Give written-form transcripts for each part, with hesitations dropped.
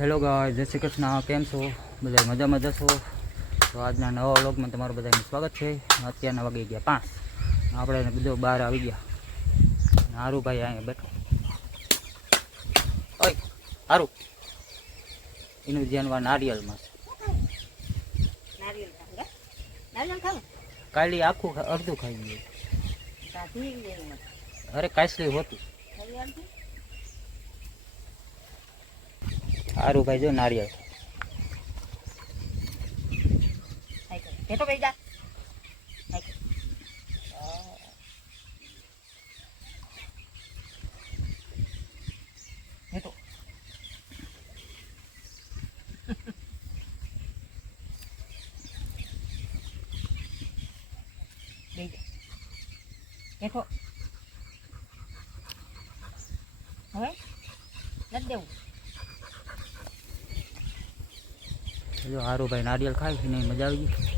Hello ગાય, જય શ્રી કૃષ્ણ. કેમ છો બધા? મજામાં જશો? તો આજના નવા વ્લોગમાં તમારું બધાનું સ્વાગત છે. અત્યારના વાગી ગયા 5. આપણે બધો બહાર આવી ગયા. હારુભાઈ અહીંયા બેઠો. ઓય હારું, એનું ધ્યાન નારિયેળમાં છે. કાલે આખું અડધું ખાઈ ગયું. અરે કાંસલી હોતું. સારું ભાઈ, જો નારિયેળ દેખો હવે નથી દેવું. જો સારું ભાઈ નારિયેળ ખાય ને મજા આવી ગઈ.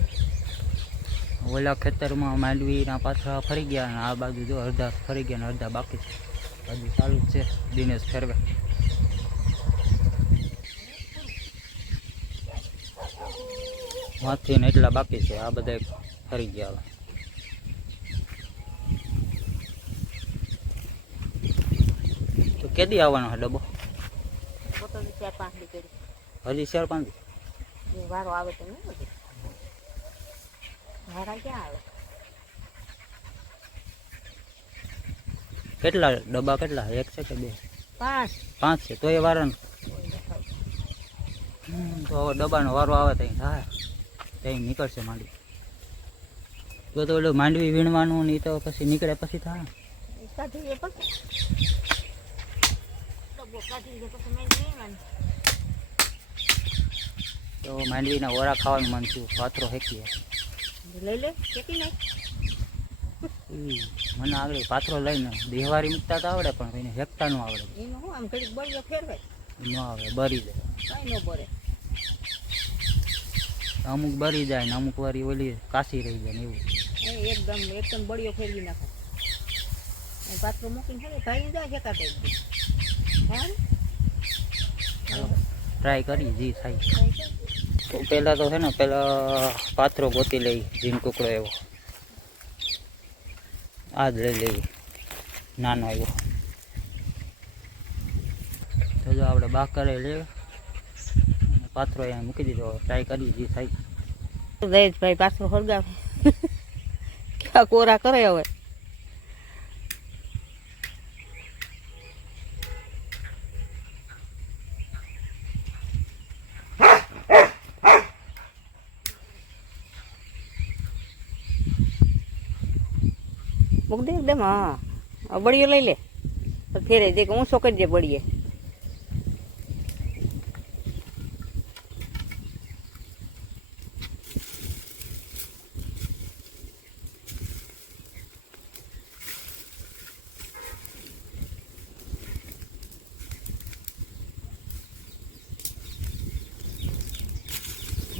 ઓલા ખેતરમાં માંડવીના પાછા ફરી ગયા અને આ બાજુ જો અડધા ફરી ગયા ને અડધા બાકી છે. હજુ ચાલુ જ છે દિનેશ ફેરવે. માંથી ને એટલા બાકી છે, આ બધા ફરી ગયા. તો કેદી આવવાનો છે ડબ્બો? હજી 4-5 વારો આવે તો નહીં બધું વારા ક્યાં આવે? કેટલા ડબ્બા? કેટલા? 1 છે કે 2? 5 છે. તો એ વારાનો તો હવે ડબ્બાનો વારો આવે ત્યાં થાય, ત્યાં નીકળશે માંડવી. તો ઓલું માંડવી વીણવાનું નહીં તો પછી નીકળે પછી થાય. તો માંડવીના ઓરા ખાવાનું મન થયું, પાથરો હેકીએ. લઈ લે કેકી નાખ. મને આગળ પાથરો લઈને દેહવારી મૂકતા તો આવડે, પણ એને હેકતા ન આવડે. એનું શું આમ ઘડીક બળિયો ફેરવાય ન આવે, બરી જાય. કાંઈ ન બળે. અમુક બરી જાય ને અમુક વારી ઓલી કાશી રહી જાય ને એવું. એકદમ બળિયો ફેરવી નાખો. પાથરો મૂકીને ખાલી ભાઈ જાય શેકાતા ટ્રાય કરી જી થાય. તો પહેલાં તો છે ને પાથરો ગોતી લઈ, જીન કુકડો એવો આ જ લઈ લઈએ, નાનો એવો. તો જો આપણે બાકરે લે પાથરો અહીંયા મૂકી દીધો. ટ્રાય કરી જી થાય. જયેશભાઈ પાથરો હળગાવે ક્યાં કોરા કરે હવે. મૂક દે એકદમ. હા બળિયો લઈ લે તો ફેરે જે ઊંચો કરી દે બળીએ.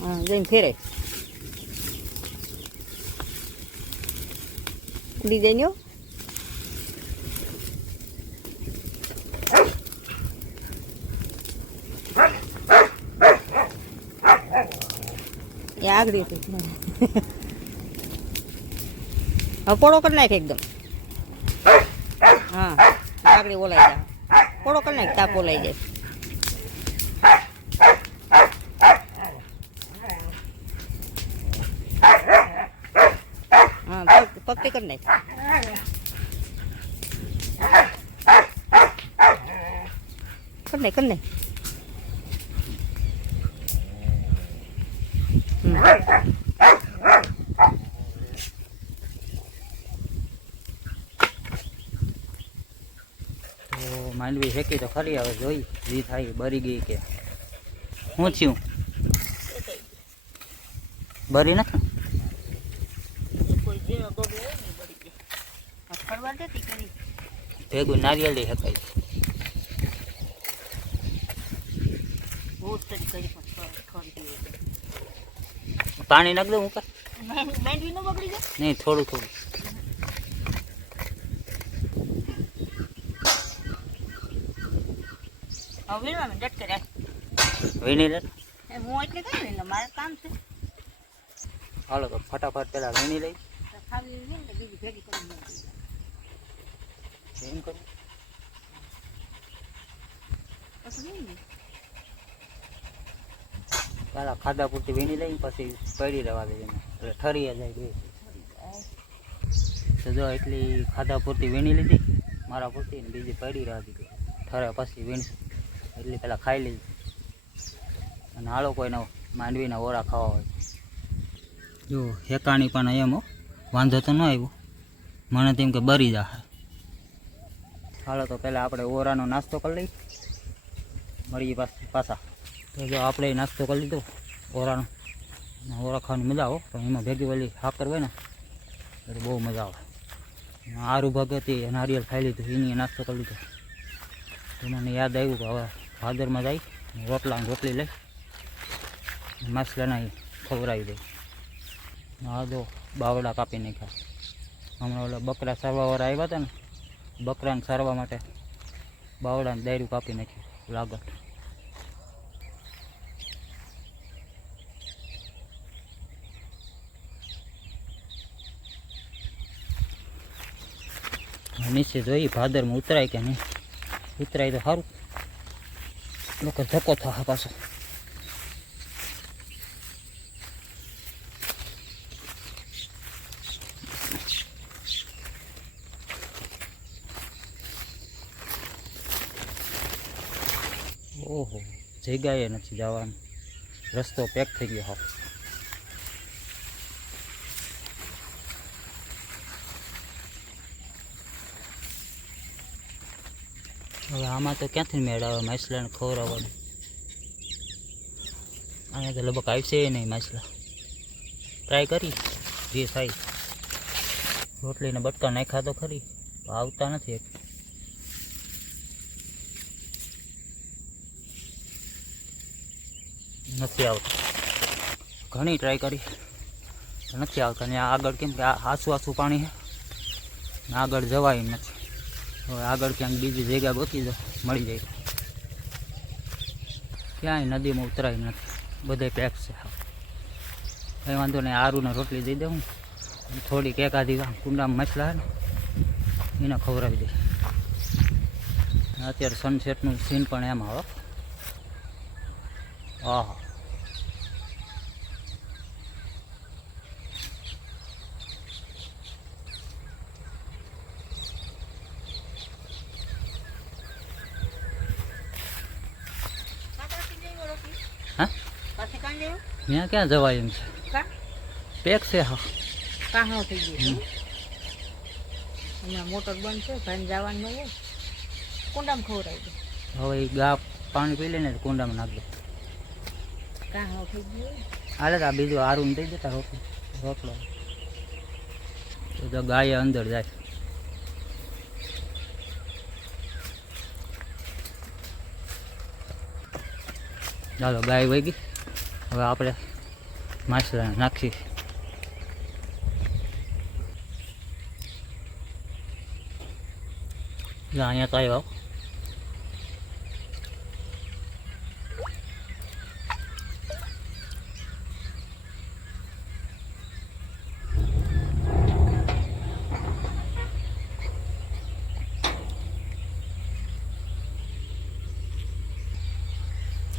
હા જઈને ફેરે ઉડી જાય ને. એ આગળ હવે પોળો કરી નાખ એકદમ. હા આગળ ઓલાઈ જાય. પોળો કરી નાખ, તાપ ઓલાઈ જાય. હા પગતી કરી નાખ. કરી નાખ. તો માંડવી શેકી તો ખરી, હવે જોઈ જી થાય. બરી ગઈ કે શું થયું? બરી નથી ભેગું નારિયેળ લઈ શકાય. પાણી નાખ દઉં ઉપર? નહીં, થોડું થોડું. હવે વીણવાનું ડટ કરે. વીણી લે હું એટલે કઈ ને એટલે મારે કામ છે હાલો તો ફટાફટ પેલા વીણી લઈ ખાવી ને બીજી ભેગી કરી નાખી. એમ કરું પછી વીણી લઈ. પેલા ખાધા પૂરતી વીણી લઈ પછી પડી રહેવા દે એટલે ઠરી જાય બે તો જો એટલી ખાધા પૂરતી વીણી લીધી મારા પૂરતી ને બીજી પડી રહેવા દીધી ઠરે પછી વીણશું એટલી પેલા ખાઈ લીધી અને હાલો કોઈને માંડવીના ઓરા ખાવા હોય જો હેકાણી પણ એમ વાંધો તો ન આવ્યો મને તેમ કે બરી જા હાલો તો પહેલાં આપણે ઓરાનો નાસ્તો કરી લઈ મળીએ પાછા તો જો આપણે નાસ્તો કરી લીધો ઓરાનો ઓરા ખાવાની મજા આવે પણ એમાં ભેગી વળી સાકર હોય ને એટલે બહુ મજા આવે આરુ ભગતી નારિયેળ ખાઈ લીધું એની નાસ્તો કરી લીધો તો મને યાદ આવ્યું કે હવે ભાદરમાં જાય રોટલા રોટલી લઈ માછલાના ખવડાવી દઈ હા જો બાવડા કાપી નાખ્યા હમણાં ઓલા બકરા સારવાવાળા આવ્યા હતા ને બકરાને સારવા માટે બાવડાને દાયરું કાપી નાખ્યું લાગત નીચે જોઈ ભાદરમાં ઉતરાય કે નહીં ઉતરાય તો સારું લોકો ધક્કો થા પાછો ઓહો જગ્યાએ નથી જવાનું રસ્તો પેક થઈ ગયો હા હવે આમાં તો ક્યાંથી મેળ આવે માછલાને ખવડાવવાનું અહીંયા તો લગભગ આવશે નહીં માછલા ટ્રાય કરી જે થાય રોટલીને બટકા નાખ્યા તો ખરી આવતા નથી એક નથી આવતા ઘણી ટ્રાય કરી નથી આવતા ને આગળ કેમ કે આસું આસું પાણી છે આગળ જવાય નથી હવે આગળ ક્યાંક બીજી જગ્યા ગોતી દો મળી જાય ક્યાંય નદીમાં ઉતરાય નથી બધે પેક છે કંઈ વાંધો નહીં આરુને રોટલી દઈ દઉં થોડીક એકાદી કુંડામાં માછલા ને એને ખવડાવી દઈ અત્યારે સનસેટનું સીન પણ એમ આવે આહા હા પાછી કાંઈ લેવું ત્યાં ક્યાં જવાય એમ છે કા પેક છે હા કાહો થઈ ગયું હમણાં મોટર બંધ છે ભાઈને જવાનું હોય કુંડામાં ખવડાવી દે હવે એ ગા પાણી પી લઈને કુંડામાં નાખ દે કાહો થઈ ગયું હાલે તો આ બીજું આરું દઈ દેતા રોટલો તો ગાય અંદર જાય ચાલો ગાય વહી ગઈ હવે આપણે માછલાને નાખી અહીંયા તો આવ્યો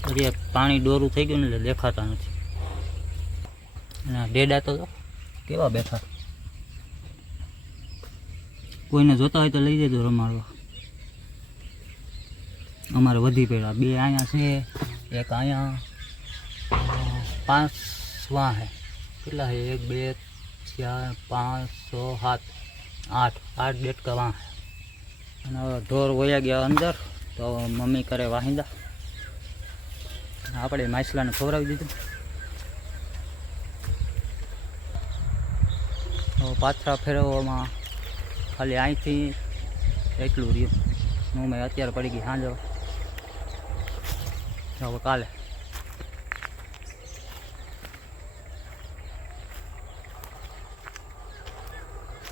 હજી પાણી ડોરું થઈ ગયું ને એટલે દેખાતા નથી અને ડેડા તો કેવા બેઠા કોઈને જોતા હોય તો લઈ જજો રમાડવા અમારે વધી પડ્યા બે અહીંયા છે એક અહીંયા 5 વાં હે કેટલા છે 1 2 4 5 6 7 8 બેટકા વાં હે અને હવે ઢોર વયા ગયા અંદર તો મમ્મી કરે વાહિંદા આપણે માછલાને ખવડાવી દીધું હવે પાછા ફેરવવામાં ખાલી અહીંથી એટલું રહ્યું હું મેં અત્યારે પડી ગઈ સાંજે હવે કાલે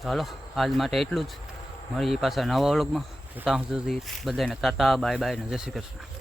ચાલો આજ માટે એટલું જ મળીએ પાછા નવા વ્લોગમાં તો ત્યાં સુધી બધાને તાતા બાય બાય ને જય શ્રી કૃષ્ણ.